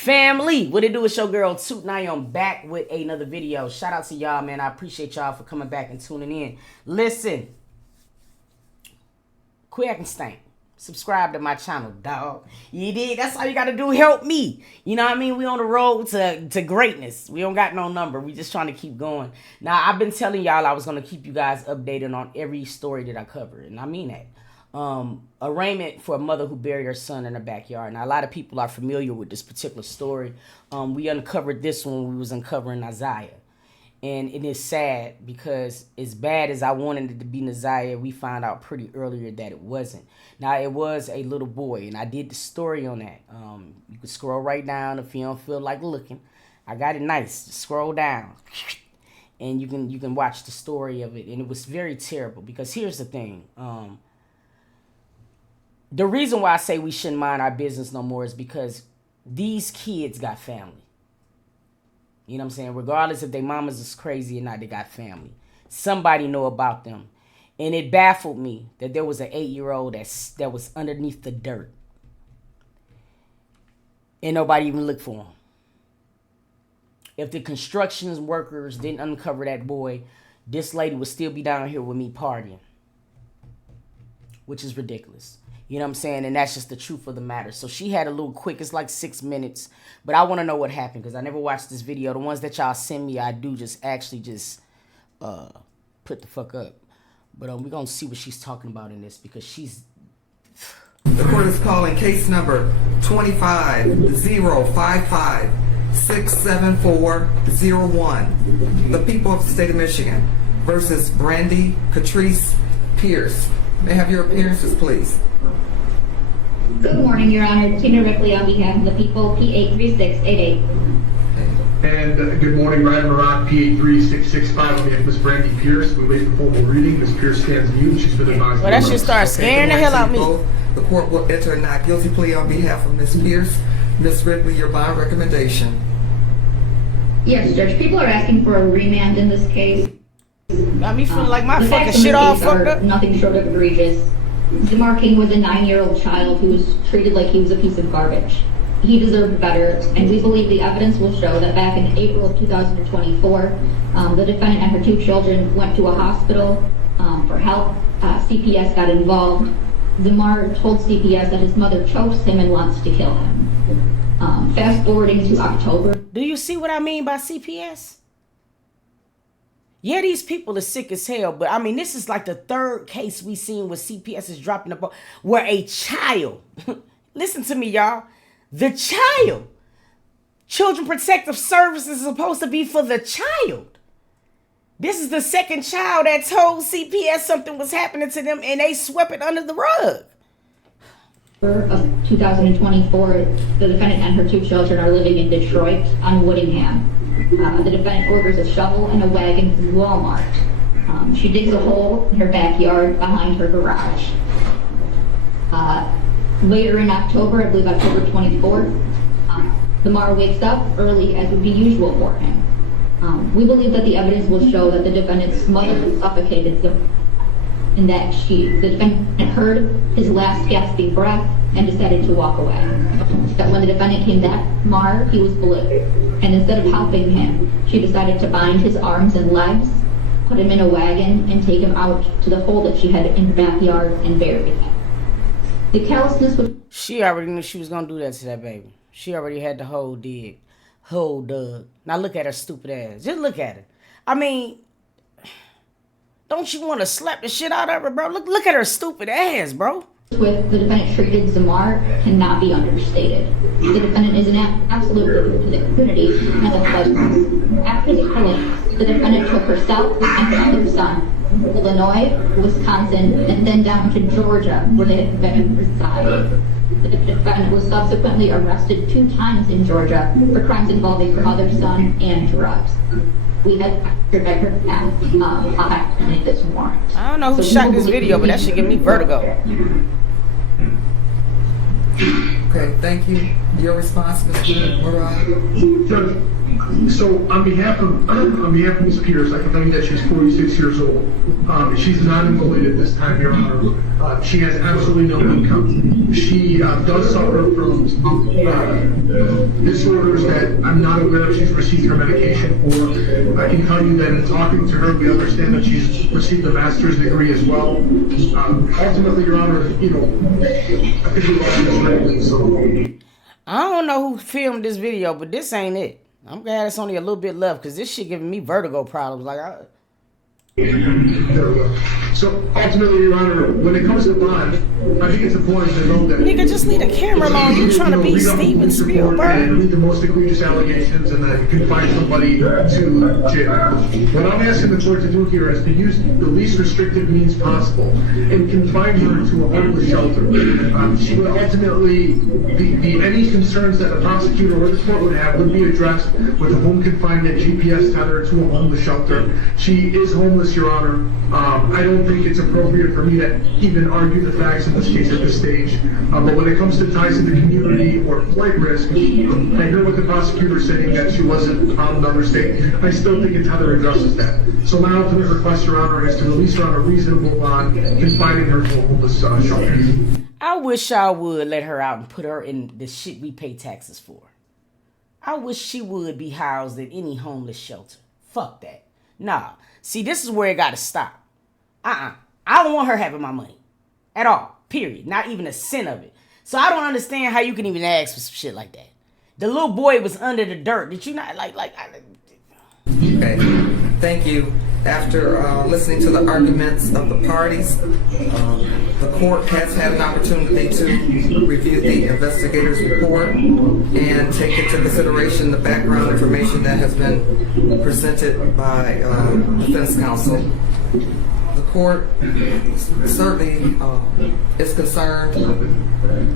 Family, what it do? It's your girl Tootie, and I am back with another video. Shout out to y'all, man. I appreciate y'all for coming back and tuning in. Listen, quit acting stank. Subscribe to my channel, dog. You did? That's all you gotta do. Help me. You know what I mean? We on the road to greatness. We don't got no number. We just trying to keep going. Now, I've been telling y'all I was gonna keep you guys updated on every story that I cover, and I mean that. Arraignment for a mother who buried her son in her backyard. Now, a lot of people are familiar with this particular story. We uncovered this one when we was uncovering Isaiah. And it is sad because as bad as I wanted it to be Isaiah, we found out pretty earlier that it wasn't. Now, it was a little boy, and I did the story on that. You can scroll right down if you don't feel like looking. I got it nice. Just scroll down. And you can watch the story of it. And it was very terrible because here's the thing. The reason why I say we shouldn't mind our business no more is because these kids got family. You know what I'm saying? Regardless if their mamas is crazy or not, they got family. Somebody know about them. And it baffled me that there was an 8-year-old that was underneath the dirt. And nobody even looked for him. If the construction workers didn't uncover that boy, this lady would still be down here with me partying. Which is ridiculous. You know what I'm saying? And that's just the truth of the matter. So she had a little quick, it's like 6 minutes. But I want to know what happened because I never watched this video. The ones that y'all send me, I do just actually put the fuck up. But we're going to see what she's talking about in this because she's... The court is calling case number 25-055-67401. The people of the state of Michigan versus Brandy Catrice Pierce. May I have your appearances, please? Good morning, Your Honor. Tina Ripley on behalf of the people, P83688. And good morning, Ryan Marat, P83665 on behalf of Ms. Brandy Pierce. We wait for formal reading. Ms. Pierce stands mute. She's been advised. Well, that should start scaring the hell out of me. The court will enter a not guilty plea on behalf of Ms. Pierce. Ms. Ripley, your bond recommendation. Yes, Judge. People are asking for a remand in this case. Got me feeling like my The fucking facts in shit this all case fucked are up. nothing short of egregious. Zemar King was a 9-year-old child who was treated like he was a piece of garbage. He deserved better, and we believe the evidence will show that back in April of 2024, the defendant and her 2 children went to a hospital for help. CPS got involved. Zemar told CPS that his mother chokes him and wants to kill him. Fast forwarding to October. Do you see what I mean by CPS? Yeah, these people are sick as hell, but I mean, this is like the 3rd case we seen where CPS is dropping the ball, where a child, listen to me, y'all, the child, Children Protective Services is supposed to be for the child. This is the 2nd child that told CPS something was happening to them and they swept it under the rug. Of 2024, the defendant and her 2 children are living in Detroit on Woodingham. The defendant orders a shovel and a wagon from Walmart. She digs a hole in her backyard behind her garage. Later in October, I believe October 24th, Zemar wakes up early as would be usual for him. We believe that the evidence will show that the defendant's mother suffocated Zemar, and that the defendant heard his last gasping breath and decided to walk away. That when the defendant came back, he was blue, and instead of helping him, she decided to bind his arms and legs, put him in a wagon, and take him out to the hole that she had in her backyard and buried him. The callousness was... She already knew she was going to do that to that baby. She already had the whole dug. Now look at her stupid ass. Just look at her. I mean... Don't you want to slap the shit out of her, bro? Look at her stupid ass, bro. With the defendant treated Zemar cannot be understated. The defendant is an absolute to the community and the feds. After the killing, the defendant took herself and her other son to Illinois, Wisconsin, and then down to Georgia, where the defendant resided. The defendant was subsequently arrested 2 times in Georgia for crimes involving her other son and drugs. We had her path this warrant. I don't know who shot this video, but that should give me vertigo. Okay, thank you. Your response, Mr. Murad? Judge, so on behalf of Ms. Pierce, I can tell you that she's 46 years old. She's not employed at this time, Your Honor. She has absolutely no income. She does suffer from disorders that I'm not aware of she's received her medication for. I can tell you that in talking to her, we understand that she's received a master's degree as well. Ultimately, Your Honor, I think we lost this regularly, so. I don't know who filmed this video, but this ain't it. I'm glad it's only a little bit left because this shit giving me vertigo problems. Like, There we go. So ultimately, Your Honor, when it comes to bond, I think it's important to know that nigga, just leave the camera alone. You trying to be Steven Spielberg? And read the most egregious allegations, and then confine somebody to jail. What I'm asking the court to do here is to use the least restrictive means possible and confine her to a homeless shelter. She would ultimately be any concerns that the prosecutor or the court would have would be addressed with a home confinement GPS tether to a homeless shelter. She is homeless, Your Honor. I don't think it's appropriate for me to even argue the facts in this case at this stage. But when it comes to ties to the community or flight risk, I hear what the prosecutor is saying that she wasn't found in another state. I still think Tether addresses that. So my ultimate request, Your Honor, is to release her on a reasonable bond, confining her to a homeless shelter. I wish I would let her out and put her in the shit we pay taxes for. I wish she would be housed in any homeless shelter. Fuck that. Nah. See, this is where it gotta stop. I don't want her having my money. At all. Period. Not even a cent of it. So I don't understand how you can even ask for some shit like that. The little boy was under the dirt. Did you not Okay. Thank you. After listening to the arguments of the parties, the court has had an opportunity to review the investigator's report and take into consideration the background information that has been presented by defense counsel. The court certainly is concerned.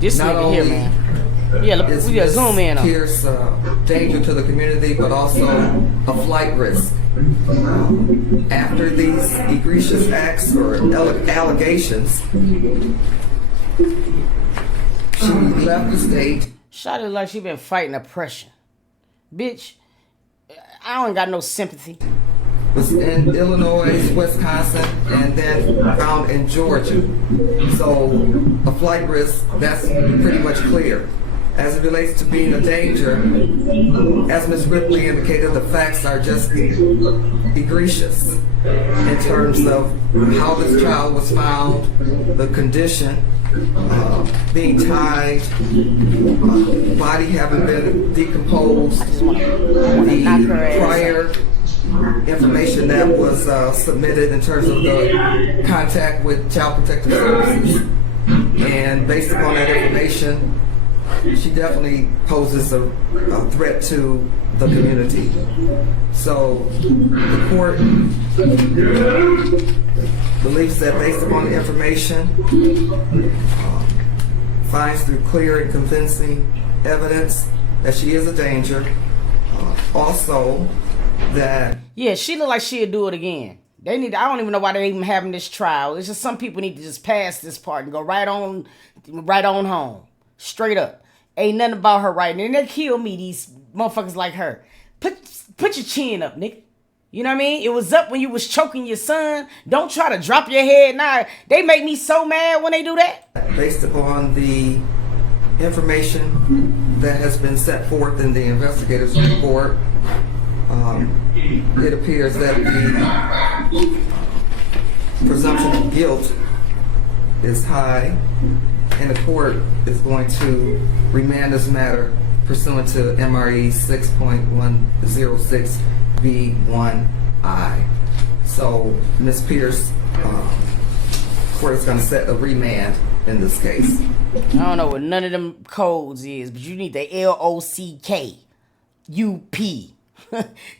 This not nigga only here, man. Yeah, look, we gotta zoom in on. Here's danger to the community, but also a flight risk. After these egregious acts or allegations, she left the state. Shot it like she been fighting oppression. Bitch, I don't got no sympathy. Was in Illinois, Wisconsin, and then found in Georgia. So a flight risk, that's pretty much clear. As it relates to being a danger, as Ms. Ripley indicated, the facts are just egregious in terms of how this child was found, the condition, being tied, body having been decomposed, the prior information that was submitted in terms of the contact with Child Protective Services. And based upon that information, she definitely poses a threat to the community. So the court believes that based upon the information, finds through clear and convincing evidence that she is a danger. Also, that she look like she'll do it again. I don't even know why they're even having this trial. It's just some people need to just pass this part and go right on home. Straight up. Ain't nothing about her right. And they kill me, these motherfuckers like her. Put your chin up, nigga. You know what I mean? It was up when you was choking your son. Don't try to drop your head now. They make me so mad when they do that. Based upon the information that has been set forth in the investigator's report, it appears that the presumption of guilt is high, and the court is going to remand this matter pursuant to MRE 6.106V1I. So, Ms. Pierce, court is going to set a remand in this case. I don't know what none of them codes is, but you need the LOCKUP.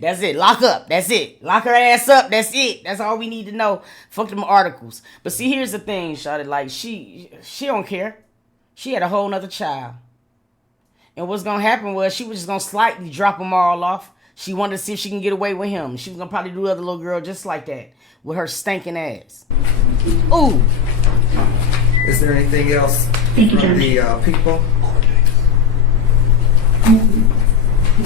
That's it. Lock up. That's it. Lock her ass up. That's it. That's all we need to know. Fuck them articles. But see, here's the thing, shawty. Like, she don't care. She had a whole nother child. And what's going to happen was she was just going to slightly drop them all off. She wanted to see if she can get away with him. She was going to probably do the other little girl just like that with her stinking ass. Ooh. Is there anything else from the people?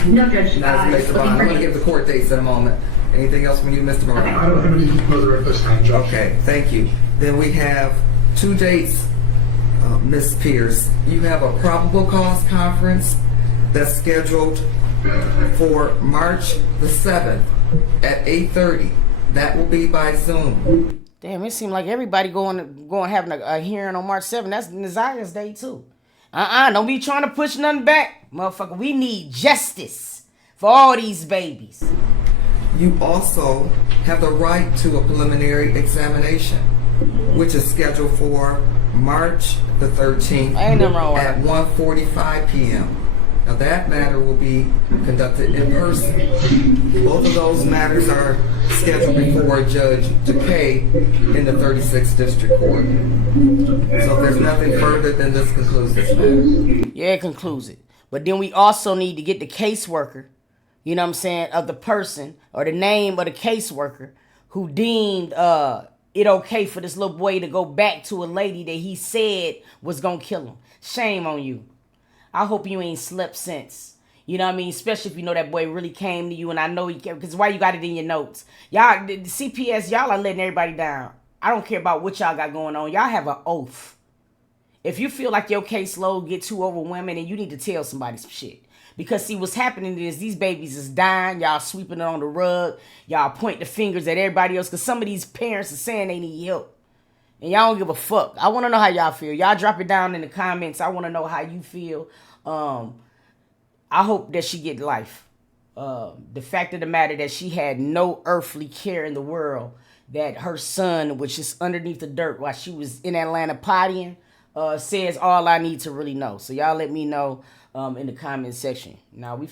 No, Judge. Not as relates to bond. I'm going to give the court dates in a moment. Anything else from you, Mr. Murray? I don't have anything further at this time, Judge. Okay, thank you. Then we have 2 dates, Ms. Pierce. You have a probable cause conference that's scheduled for March the 7th at 8:30. That will be by Zoom. Damn, it seemed like everybody going having a hearing on March 7th. That's Nazaya's day too. Don't be trying to push nothing back, motherfucker. We need justice for all these babies. You also have the right to a preliminary examination, which is scheduled for March the 13th Ain't nothing wrong with at that. 1:45 p.m. Now that matter will be conducted in person. Both of those matters are scheduled before Judge Decay in the 36th District Court. So if there's nothing further, then this concludes this matter. Yeah, it concludes it. But then we also need to get the caseworker, you know what I'm saying, of the person or the name of the caseworker who deemed it okay for this little boy to go back to a lady that he said was gonna kill him. Shame on you. I hope you ain't slept since. You know what I mean? Especially if you know that boy really came to you, and I know he came, because why you got it in your notes? Y'all, the CPS, y'all are letting everybody down. I don't care about what y'all got going on. Y'all have an oath. If you feel like your caseload get too overwhelming, then you need to tell somebody some shit. Because see, what's happening is these babies is dying. Y'all sweeping it on the rug. Y'all point the fingers at everybody else because some of these parents are saying they need help. And y'all don't give a fuck. I want to know how y'all feel. Y'all drop it down in the comments. I want to know how you feel. I hope that she get life. The fact of the matter that she had no earthly care in the world that her son was just underneath the dirt while she was in Atlanta partying says all I need to really know. So y'all let me know in the comment section. Now we